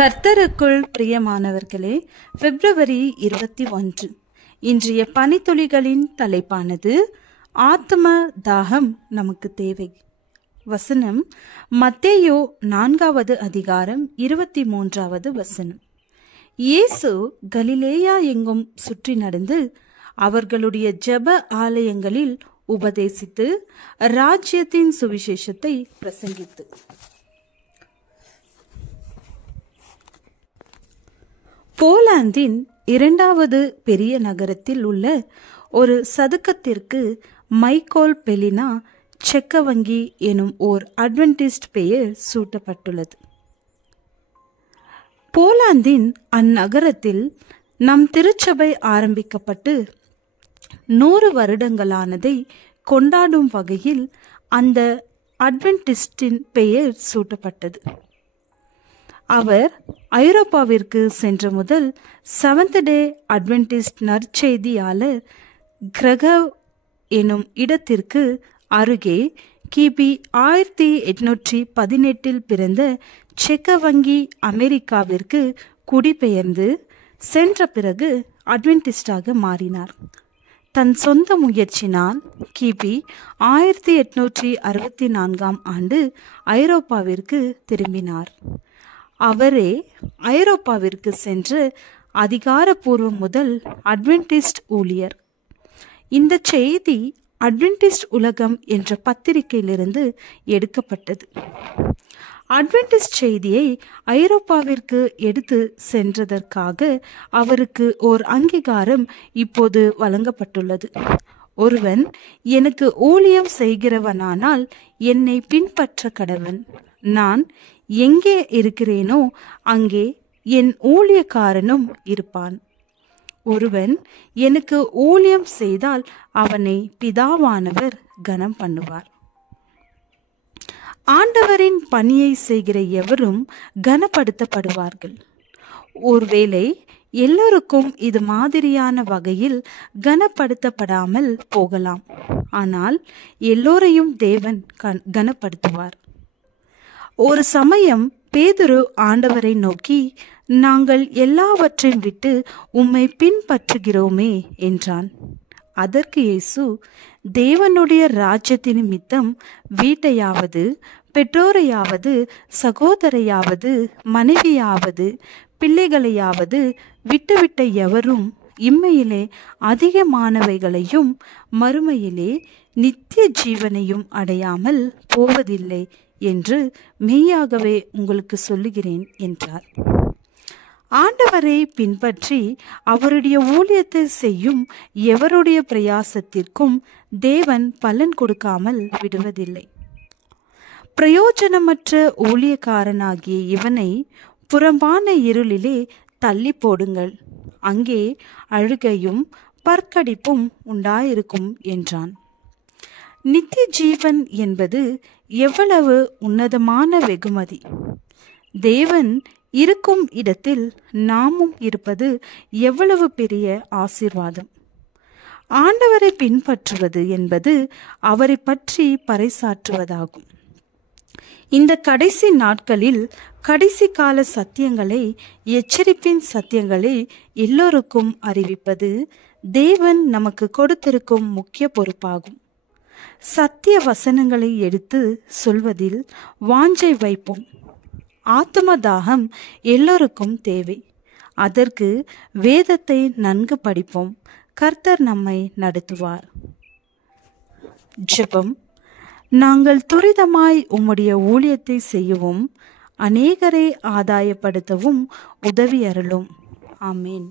கர்த்தருக்குள் பிரியமானவர்களே, பிப்ரவரி 21 இன்றைய பனித்துளிகளின் தலைப்பானது ஆத்ம தாகம் நமக்கு தேவை. வசனம் மத்தேயு 4வது அதிகாரம் 23வது வசனம். இயேசு கலிலேயா எங்கும் சுற்றி நடந்து அவர்களுடைய ஜெப ஆலயங்களில் உபதேசித்து ராஜ்யத்தின் சுவிசேஷத்தை பிரசங்கித்து. போலாந்தின் 2வது பெரிய நகரத்தில் உள்ள ஒரு சதுக்கத்திற்கு மைக்கேல் பெலினா செக்கவங்கி எனும் ஓர் அட்வென்டிஸ்ட் பெயர் சூட்டப்பட்டுள்ளது. போலாந்தின் அந்நகரத்தில் நம் திருச்சபை ஆரம்பிக்கப்பட்டு 100 வருடங்களானதை கொண்டாடும் வகையில் அந்த அட்வென்டிஸ்டின் பெயர் சூட்டப்பட்டது. அவர் ஐரோப்பாவிற்கு சென்ற முதல் செவன்த் டே அட்வென்டிஸ்ட் நற்செய்தியாளர் கிரகவ் எனும் இடத்திற்கு அருகே கிபி 1818 பிறந்த செக்கவங்கி அமெரிக்காவிற்கு குடிபெயர்ந்து சென்ற பிறகு அட்வென்டிஸ்டாக மாறினார். தன் சொந்த முயற்சினால் கிபி 1864 ஆண்டு ஐரோப்பாவிற்கு திரும்பினார். அவரே ஐரோப்பாவிற்கு சென்று அதிகாரப்பூர்வ முதல் அட்வென்டிஸ்ட் ஊழியர். இந்த செய்தி அட்வென்டிஸ்ட் உலகம் என்ற பத்திரிகையிலிருந்து எடுக்கப்பட்டது. அட்வென்டிஸ்ட் செய்தியை ஐரோப்பாவிற்கு எடுத்து சென்றதற்காக அவருக்கு ஓர் அங்கீகாரம் இப்போது வழங்கப்பட்டுள்ளது. ஒருவன் எனக்கு ஊழியம் செய்கிறவனானால் என்னை பின்பற்ற கடவன். நான் எங்கே இருக்கிறேனோ அங்கே என் ஊழியக்காரனும் இருப்பான். ஒருவன் எனக்கு ஊழியம் செய்தால் அவனை பிதாவானவர் கனம் பண்ணுவார். ஆண்டவரின் பணியை செய்கிற எவரும் கனப்படுத்தப்படுவார்கள். ஒருவேளை எல்லோருக்கும் இது மாதிரியான வகையில் கனப்படுத்தப்படாமல் போகலாம். ஆனால் எல்லோரையும் தேவன் கனப்படுத்துவார். ஒரு சமயம் பேதுரு ஆண்டவரை நோக்கி, நாங்கள் எல்லாவற்றையும் விட்டு உம்மை பின்பற்றுகிறோமே என்றான். அதற்கு இயேசு, தேவனுடைய ராஜ்யத்தின் நிமித்தம் வீட்டையாவது, பெற்றோரையாவது, சகோதரையாவது, மனைவியாவது, பிள்ளைகளையாவது விட்டுவிட்ட எவரும் இம்மையிலே அதிகமானவைகளையும் மறுமையிலே நித்திய ஜீவனையும் அடையாமல் போவதில்லை என்று மெய்யாகவே உங்களுக்கு சொல்லுகிறேன் என்றார். ஆண்டவரை பின்பற்றி அவருடைய ஊழியத்தை செய்யும் எவருடைய பிரயாசத்திற்கும் தேவன் பலன் கொடுக்காமல் விடுவதில்லை. பிரயோஜனமற்ற ஊழியக்காரனாகிய இவனை புறம்பான இருளிலே தள்ளி போடுங்கள், அங்கே அழுகையும் பற்கடிப்பும் உண்டாயிருக்கும் என்றான். நித்திய ஜீவன் என்பது எவ்வளவு உன்னதமான வெகுமதி! தேவன் இருக்கும் இடத்தில் நாமும் இருப்பது எவ்வளவு பெரிய ஆசீர்வாதம்! ஆண்டவரை பின்பற்றுவது என்பது அவரை பற்றி பறைசாற்றுவதாகும். இந்த கடைசி நாட்களில் கடைசி கால சத்தியங்களை, எச்சரிப்பின் சத்தியங்களை எல்லோருக்கும் அறிவிப்பது தேவன் நமக்கு கொடுத்திருக்கும் முக்கிய பொறுப்பாகும். சத்திய வசனங்களை எடுத்து சொல்வதில் வாஞ்சை வைப்போம். ஆத்ம தாகம் எல்லோருக்கும் தேவை. அதற்கு வேதத்தை நன்கு படிப்போம். கர்த்தர் நம்மை நடத்துவார். ஜெபம். நாங்கள் துரிதமாய் உம்முடைய ஊழியத்தை செய்யவும் அநேகரை ஆதாயப்படுத்தவும் உதவி அருளும். ஆமேன்.